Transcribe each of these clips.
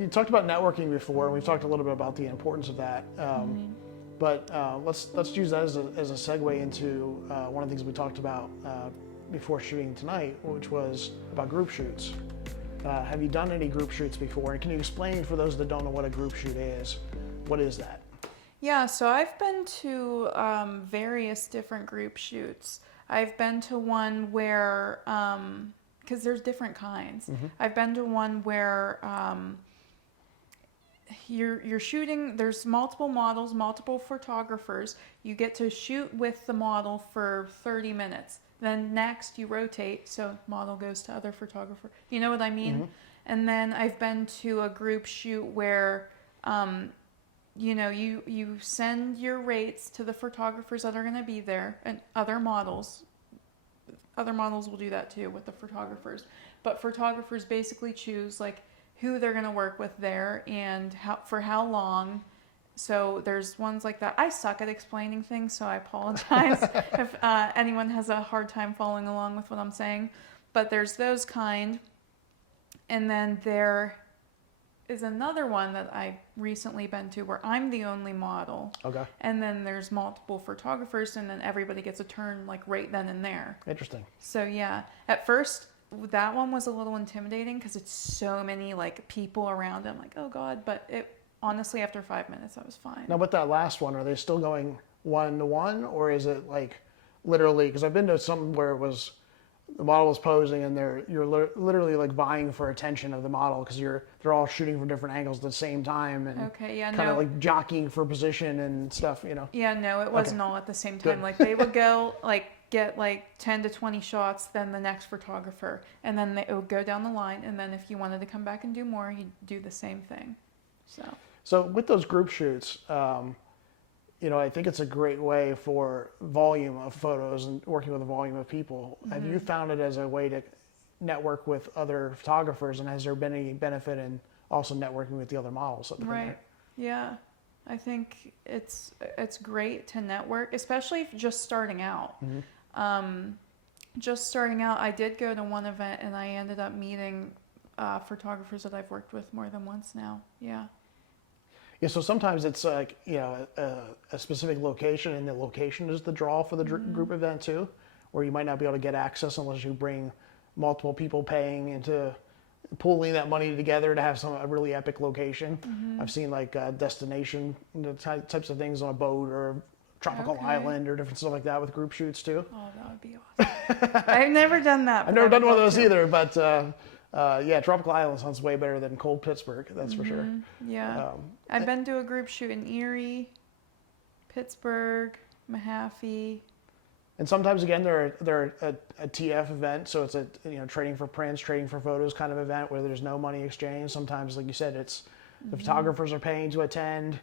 you talked about networking before, and we've talked a little bit about the importance of that. But let's use that as a segue into one of the things we talked about before shooting tonight, which was about group shoots. Have you done any group shoots before? And can you explain for those that don't know what a group shoot is? What is that? Yeah, so I've been to various different group shoots. I've been to one where, because there's different kinds. I've been to one where you're shooting. There's multiple models, multiple photographers. You get to shoot with the model for 30 minutes. Then next you rotate, so model goes to other photographer. You know what I mean? And then I've been to a group shoot where you send your rates to the photographers that are going to be there, and other models will do that too with the photographers, but photographers basically choose like who they're going to work with there and for how long. So there's ones like that. I suck at explaining things, so I apologize if anyone has a hard time following along with what I'm saying, but there's those kind. And then there is another one that I've recently been to where I'm the only model. Okay. And then there's multiple photographers, and then everybody gets a turn like right then and there. Interesting. So yeah, at first that one was a little intimidating because it's so many like people around. I'm like, oh God, but it honestly after 5 minutes I was fine. Now, with that last one, are they still going 1-to-1, or is it like literally? Because I've been to some where it was the model was posing and you're literally like vying for attention of the model because they're all shooting from different angles at the same time and Okay, yeah, kind of no. like jockeying for position and stuff, Yeah, no, it wasn't Okay. all at the same time. Good. Like they would go like get like 10 to 20 shots, then the next photographer, and then it would go down the line, and then if you wanted to come back and do more, you'd do the same thing. So with those group shoots, I think it's a great way for volume of photos and working with a volume of people. Have you found it as a way to network with other photographers, and has there been any benefit in also networking with the other models that have been Right. there? Yeah. I think it's great to network, especially if just starting out. Just starting out, I did go to one event and I ended up meeting photographers that I've worked with more than once now. Yeah. Yeah, so sometimes it's like, a specific location, and the location is the draw for the group event too, where you might not be able to get access unless you bring multiple people paying into pooling that money together to have a really epic location. I've seen like destination types of things on a boat or tropical Okay. island or different stuff like that with group shoots too. Oh, that would be awesome. I've never done that. I've never done one of those either, but yeah, tropical island sounds way better than cold Pittsburgh, that's for sure. Yeah. I've been to a group shoot in Erie, Pittsburgh, Mahaffey. And sometimes again they're a TF event, so it's a trading for prints, trading for photos kind of event where there's no money exchange. Sometimes, like you said, it's the photographers are paying to attend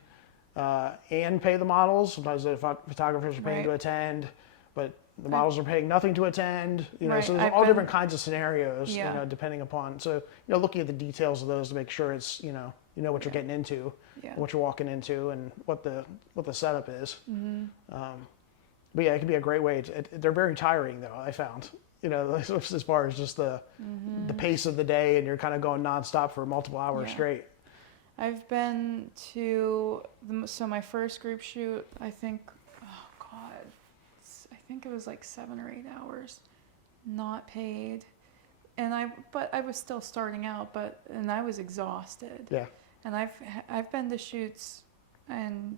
and pay the models. Sometimes the photographers are paying to attend, but the models are paying nothing to attend. Right. So there's I've all been- different kinds of scenarios. Yeah. Depending upon looking at the details of those to make sure it's you know what you're getting into, Yeah. what you're walking into, and what the setup is. But yeah, it can be a great way. They're very tiring though, I found. As far as just the pace of the day, and you're kind of going nonstop for multiple hours Yeah. straight. I've been to my first group shoot. I think, oh God, I think it was like 7 or 8 hours, not paid, but I was still starting out, and I was exhausted. Yeah. And I've been to shoots and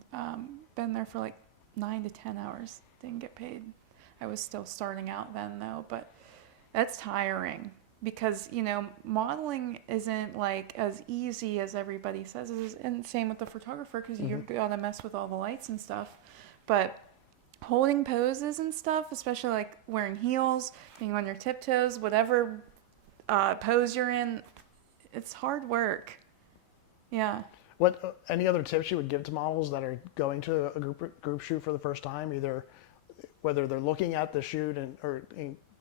been there for like 9 to 10 hours. Didn't get paid. I was still starting out then though, but that's tiring because modeling isn't like as easy as everybody says. And same with the photographer because you gotta mess with all the lights and stuff. But holding poses and stuff, especially like wearing heels, being on your tiptoes, whatever pose you're in, it's hard work. Yeah. What any other tips you would give to models that are going to a group shoot for the first time, either whether they're looking at the shoot or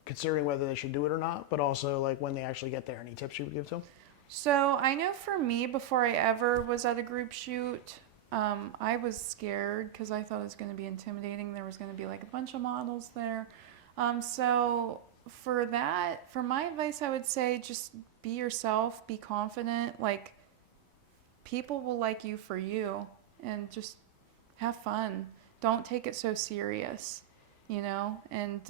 considering whether they should do it or not, but also like when they actually get there, any tips you would give to them? So I know for me, before I ever was at a group shoot, I was scared because I thought it was going to be intimidating. There was going to be like a bunch of models there. So for my advice, I would say just be yourself, be confident, like people will like you for you, and just have fun. Don't take it so serious, you know? And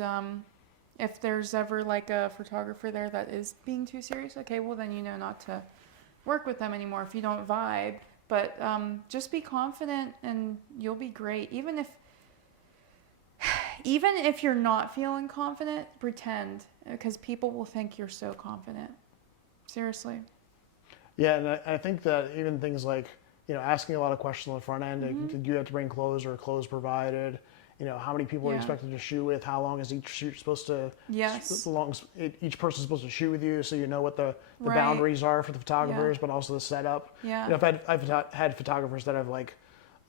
if there's ever like a photographer there that is being too serious, okay, well then you know not to work with them anymore if you don't vibe. But just be confident and you'll be great. Even if you're not feeling confident, pretend, because people will think you're so confident. Seriously. Yeah, and I think that even things like, you know, asking a lot of questions on the front end, like, did you have to bring clothes or clothes provided? You know, how many people are Yeah. expected to shoot with? How long is each shoot supposed to? Yes. Each person's supposed to shoot with you, so you know what the Right. boundaries are for the photographers, but also the setup. Yeah. You know, I've had photographers that have like,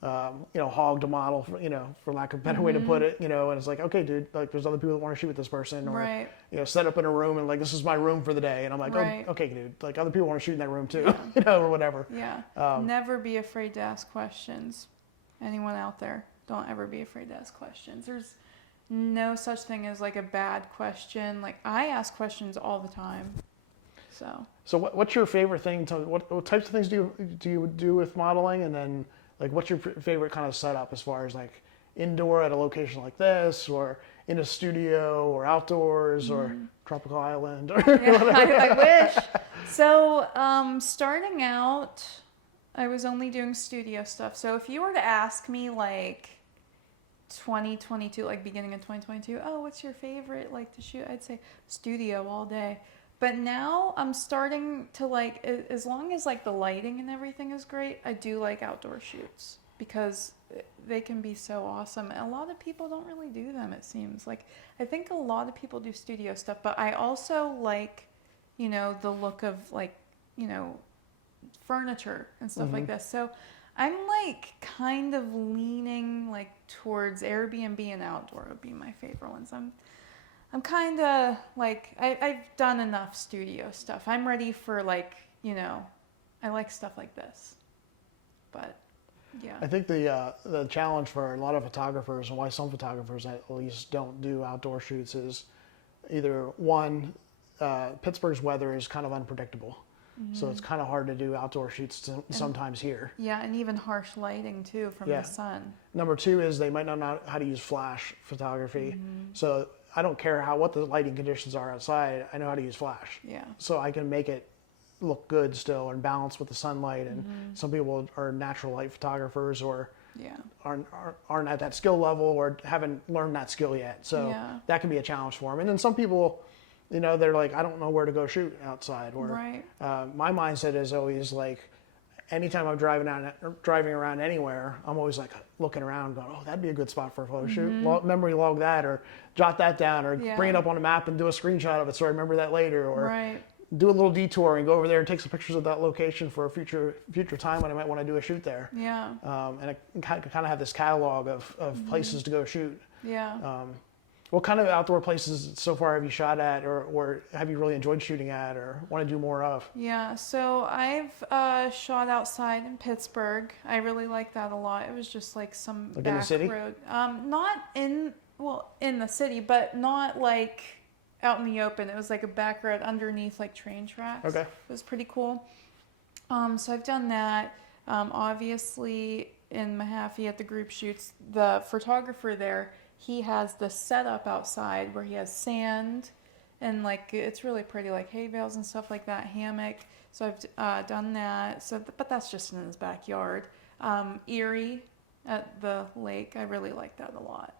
you know, hogged a model, for, you know, for lack of a better way to put it, you know, and it's like, okay, dude, like there's other people that want to shoot with this person, or Right. you know, set up in a room and like this is my room for the day, and I'm like, Right. oh, okay, dude, like other people want to shoot in that room too, you know, or whatever. Yeah. Um, Never be afraid to ask questions. Anyone out there, don't ever be afraid to ask questions. There's no such thing as like a bad question. Like I ask questions all the time. So what's your favorite thing to what types of things do you do with modeling, and then like what's your favorite kind of setup as far as like indoor at a location like this, or in a studio, or outdoors, or tropical island, or yeah, I wish. So starting out, I was only doing studio stuff. So if you were to ask me like 2022, like beginning of 2022, oh, what's your favorite like to shoot? I'd say studio all day. But now I'm starting to like, as long as like the lighting and everything is great, I do like outdoor shoots because they can be so awesome. And a lot of people don't really do them, it seems. Like, I think a lot of people do studio stuff, but I also like, you know, the look of like, you know, furniture and stuff like this. So I'm like kind of leaning like towards Airbnb and outdoor would be my favorite ones. I'm kind of like, I've done enough studio stuff. I'm ready for like, you know, I like stuff like this. But yeah. I think the challenge for a lot of photographers, and why some photographers at least don't do outdoor shoots, is either one, Pittsburgh's weather is kind of unpredictable, so it's kind of hard to do outdoor shoots sometimes here. Yeah, and even harsh lighting too from Yeah. the sun. Number two is they might not know how to use flash photography, so I don't care what the lighting conditions are outside. I know how to use flash, Yeah. so I can make it look good still and balance with the sunlight. And some people are natural light photographers, or Yeah. aren't at that skill level, or haven't learned that skill yet. So Yeah. that can be a challenge for them. And then some people, you know, they're like, I don't know where to go shoot outside. Or Right. my mindset is always like, anytime I'm driving around anywhere, I'm always like looking around, going, "Oh, that'd be a good spot for a photo shoot." Memory log that, or jot that down, or Yeah. bring it up on a map and do a screenshot of it so I remember that later. Or Right. do a little detour and go over there and take some pictures of that location for a future time when I might want to do a shoot there. Yeah. And I kind of have this catalog of places to go shoot. Yeah. What kind of outdoor places so far have you shot at, or have you really enjoyed shooting at, or want to do more of? Yeah, so I've shot outside in Pittsburgh. I really like that a lot. It was just like some Like in back the city? road. Not in in the city, but not like out in the open. It was like a back road underneath like train tracks. Okay. It was pretty cool. So I've done that. Obviously in Mahaffey at the group shoots, the photographer there, he has the setup outside where he has sand and like it's really pretty, like hay bales and stuff like that, hammock. So I've done that. So, but that's just in his backyard. Erie at the lake, I really like that a lot.